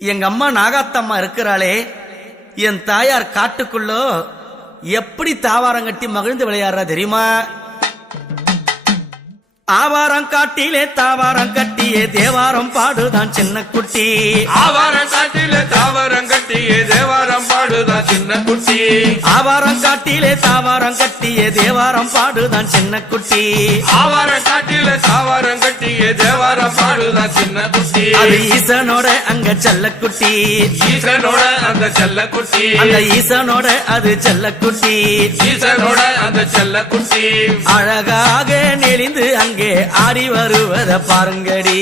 எங்க அம்மா நாகாத்தம்மா இருக்கிறாளே, என் தாயார் காட்டுக்குள்ளோ எப்படி தாவாரம் கட்டி மகிழ்ந்து விளையாடுறா தெரியுமா? ஆவாரம் காட்டிலே தாவாரம் கட்டியே தேவாரம் பாடுதான் சின்ன குட்டி. ஆவாரம் காட்டிலே தாவாரம் கட்டியே தேவாரம் பாடுதான் சின்ன குட்டி. ஆவாரம் காட்டிலே தாவாரம் கட்டியே தேவாரம் பாடுதான் சின்ன குட்டி. ஆவாரம் காட்டிலே தாவாரம் கட்டியே தேவாரம் பாடுதான் சின்ன குட்டி. அது ஈசனோட அங்க செல்ல குட்டி. ஈசனோட அந்த செல்ல குட்டி. அந்த ஈசனோட அது செல்ல குட்டி. ஈசனோட அந்த செல்ல குட்டி. அழகாக நெளிந்து அங்கே ஆடி வருவத பாருங்கடி.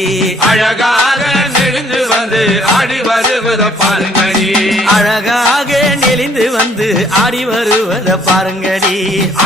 அழகாக நெளிந்து வந்து ஆடி வருவத பாருங்கடி. அழகாக நெளிந்து வந்து ஆடி வருவத பாருங்கடி.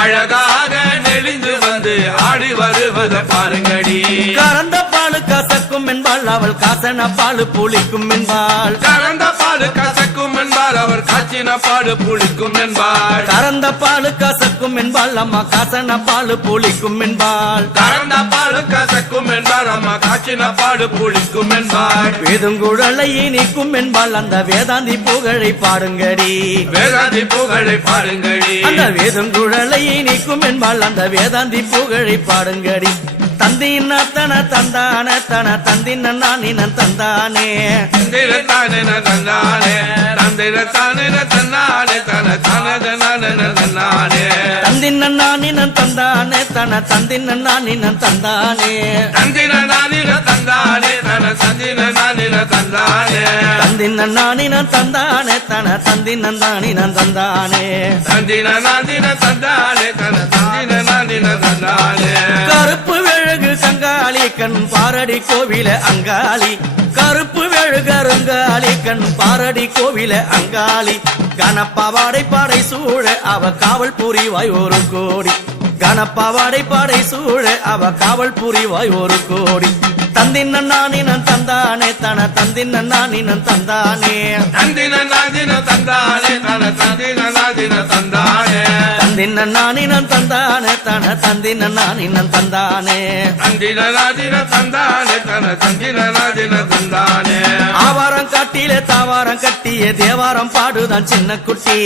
அழகாக நெளிந்து வந்து ஆடி வருவத பாருங்கடி. கறந்த பாலு கசக்கும் என்பாள் அவள் காசன பாலு புளிக்கும் என்பாள். கறந்த பாலு கசக்கும் என்பார் அவர் காய்ச்சின பாடு புளிக்கும் என்பார். கறந்த பாலு கசக்கும் என்பாள் அம்மா காசன பாலு புளிக்கும் என்பாள். கறந்த பாலு கசக்கும் என்பார் அம்மா காய்ச்சின பாடு புளிக்கும் என்பார். வேதுங்குழலை இனிக்கும் என்பாள் அந்த வேதாந்தி புகழை பாடுங்கடி. வேதாந்தி புகழை பாடுங்கடி. அந்த வேதுங்குழலை இனிக்கும் என்பாள் அந்த வேதாந்தி புகழை பாடுங்கடி. தந்தின தன தந்தான தன தந்தின நானின தந்தானே. தந்திரத்தானே தந்தானே தந்திரத்தானே தந்தானே தன தனத நானன தந்தானே. தந்தின நானின தந்தானே தன தந்தின நானின தந்தானே. தந்தின நானின தந்தானே தன தந்தின நானின தந்தானே. தந்தின நானின தந்தானே தன தந்தின நானின தந்தானே. தந்தின நானின தந்தானே தன தந்தின நானின தந்தானே. கருப்பு வெழுகு கங்காளி கண் பாரடி கோவில அங்காளி. கருப்பு வெழுகருங்காளி கண் பாரடி கோவில அங்காளி. கனப்பாவாடை பாடை சூழ அவ காவல் புரிவாய் ஒரு கோடி. கனப்பாவாடை பாடை சூழ அவ காவல் புரிவாய் ஒரு கோடி. தந்தின நானின தந்தானே தன தந்தின நானின தந்தானே. தந்தின நாதின தந்தானே தன தந்தின நாதின தந்தானே. தந்தின நானின தந்தானே தன தந்தின நானின தந்தானே. தந்தின நாதின தந்தானே தன தந்தின நாதின தந்தானே. ஆவாரம் காட்டிலே தாவாரம் கட்டிய தேவாரம் பாடுதான் சின்ன குட்டி.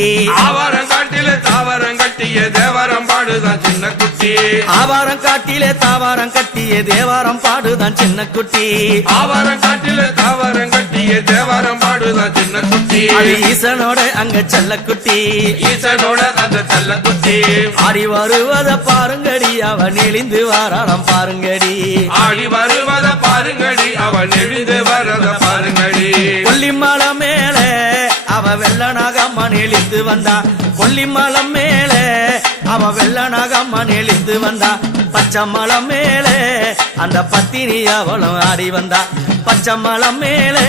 ஆவாரம் காட்டிலே தாவாரம் கட்டிய தேவாரம் பாடுதான் சின்ன குட்டி. ஆவாரம் காட்டிலே தாவாரம் கட்டிய தேவாரம் பாடுதான் சின்ன குட்டி. ஆவாரம் காட்டிலே தாவாரம் கட்டிய தேவாரம் பாடுதான் சின்ன குட்டி. அது ஈசனோட அங்க செல்ல குட்டி. ஈசனோட அந்த செல்ல குட்டி. ஆடி வருவத பாருங்கடி அவன் நெளிந்து வாராடம் பாருங்கடி. ஆடி வருவத பாருங்கடி அவன் எழுந்து வரத பாருங்கடி. கொல்லிமலை மேல அவ வெள்ளனாகம்மா நெளிந்து வந்தா. கொல்லிமலை மேல அவ வெள்ளனாகம்மா நெளிந்து வந்தா. பச்சை மலை மேலே அந்த பத்தினி அவளும் ஆடி வந்தா. பச்சை மலை மேலே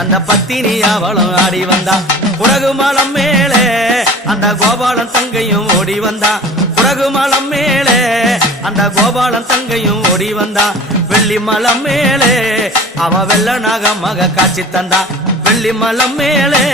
அந்த பத்தினி அவளும் ஆடி வந்தா. குடகு மலம் மேலே அந்த கோபாலன் தங்கையும் ஓடி வந்தா. குடகு மலம் மேலே அந்த கோபாலன் தங்கையும் ஓடி வந்தா. வெள்ளி மலம் மேலே அவ வெள்ளனாக மக காட்சி தந்தா. வெள்ளி மலம் மேலே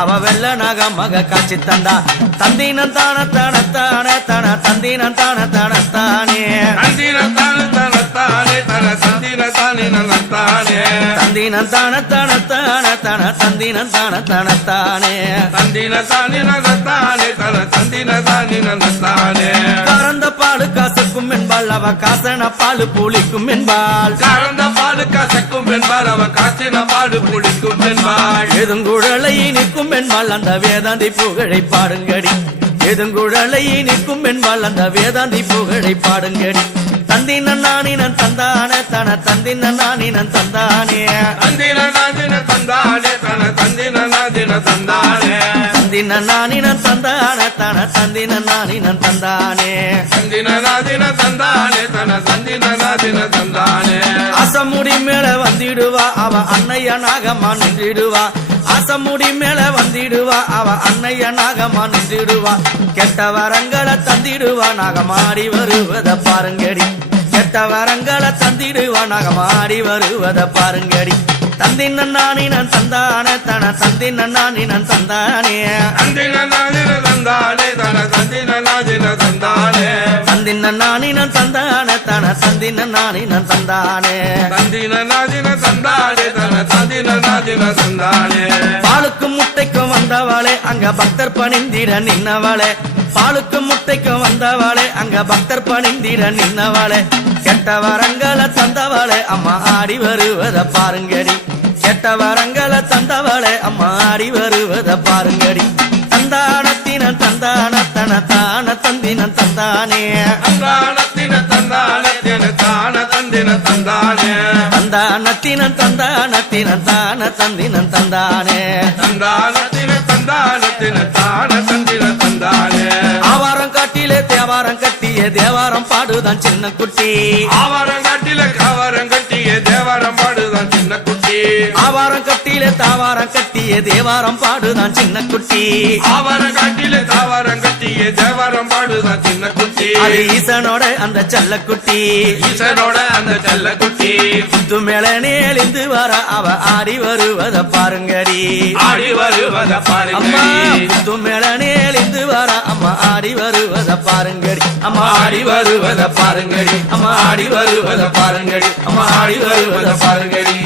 அவ வெள்ளனாக மக காட்சி தந்தா. தந்தினம் தான தான தான தன தந்தினம் தான தான தானே. தந்தினம் தான தான தானே தன தந்தின தானே தானே. தந்தினம் தான தான தான தன தந்தினம் தான தான தானே. தந்தின தானே தானே தன தந்தின தானே தானே. கறந்த பாலு காசக்கும் என்பாள் அவ காசன பாலு புளிக்கும் என்பாள். கறந்த பாலு கசக்கும் என்பாள் அவ காய்ச்சின பாடு புளிக்கும் என்பாள். எதுங்குழலை நிற்கும் என்பாள் அந்த வேதாந்தி புகழை பாடுங்கடி. எதுங்குழலை நிற்கும் என்பாள் அந்த வேதாந்தி புகழை பாடுங்கடி. தந்தின நானின தந்தானே தன தந்தின நானின தந்தானே. தந்தின நாதின தந்தானே தன தந்தின நாதின தந்தானே. தந்தின நானின தந்தானே தன தந்தின நானின தந்தானே. தந்தின நாதின தந்தானே தன தந்தின நாதின தந்தானே. அசமுடி மேல வந்திடுவா அவ அன்னைய நாகம்மா நின்றிடுவா. அசமுடி மேல வந்திடுவா அவ அன்னைய நாகம்மா நின்றிடுவா. கெட்ட வரங்களை தந்திடுவா நாகமாடி வருவத பாருங்கடி. கெட்ட வரங்களை தந்திடுவா நாகமாடி வருவத பாருங்கடி. தந்தின நானின தந்தானே தன தந்தின நானின தந்தானே. தந்தின நாதின தந்தானே தன தந்தின நாதின தந்தானே. தந்தின நானினம் தந்தானே தன தந்தின நானினம் தந்தானே தந்தின நாதின தந்தானே தன தந்தின நாதின தந்தானே பாலுக்கும் முட்டைக்கும் வந்தவாளே அங்க பக்தர் பணிந்திட நின்னவாளே பாலுக்கும் முட்டைக்கும் வந்தவாளே அங்க பக்தர் பணிந்திட நின்னவாளே கெட்ட வரங்களை தந்தவாளே அம்மா ஆடி வருவத பாருங்கடி கெட்ட வரங்களை தந்தவாளே அம்மா ஆடி வருவத பாருங்கடி தந்தானத்தின தந்தான தன தான தந்தின தந்தானே தந்தானத்தின தந்தானத்தின தான தந்தின தந்தானே தந்தானத்தின தந்தானத்தின தான தந்தின தந்தானே தந்தானத்தின தந்தானத்தின தான தந்தின தந்தானே ஆவாரம் காட்டிலே தேவாரம் கட்டிய தேவாரம் பாடுதான் சின்ன குட்டி ஆவாரம் காட்டில காவாரம் கட்டிய தேவாரம் பாடுதான் சின்ன குட்டி ஆவாரம் கட்டிலே தாவாரம் கட்டிய தேவாரம் பாடுதான் சின்ன குட்டி ஆவாரம் காட்டில தாவாரம் கட்டிய தேவாரம் பாடுதான் சின்ன குட்டி அது ஈசனோட அந்த செல்ல குட்டி ஈசனோட அந்த செல்ல குட்டி புத்து மேல நேலிந்து வர அவ ஆடி வருவத பாருங்கடி ஆடி வருவத அம்மா பாருங்கடி புத்து மேல நேலிந்து வர அம்மா ஆடி வருவத பாருங்கடி அம்மா ஆடி வருவத பாருங்கடி அம்மா ஆடி வருவத பாருங்கடி அம்மா ஆடி வருவத பாருங்கடி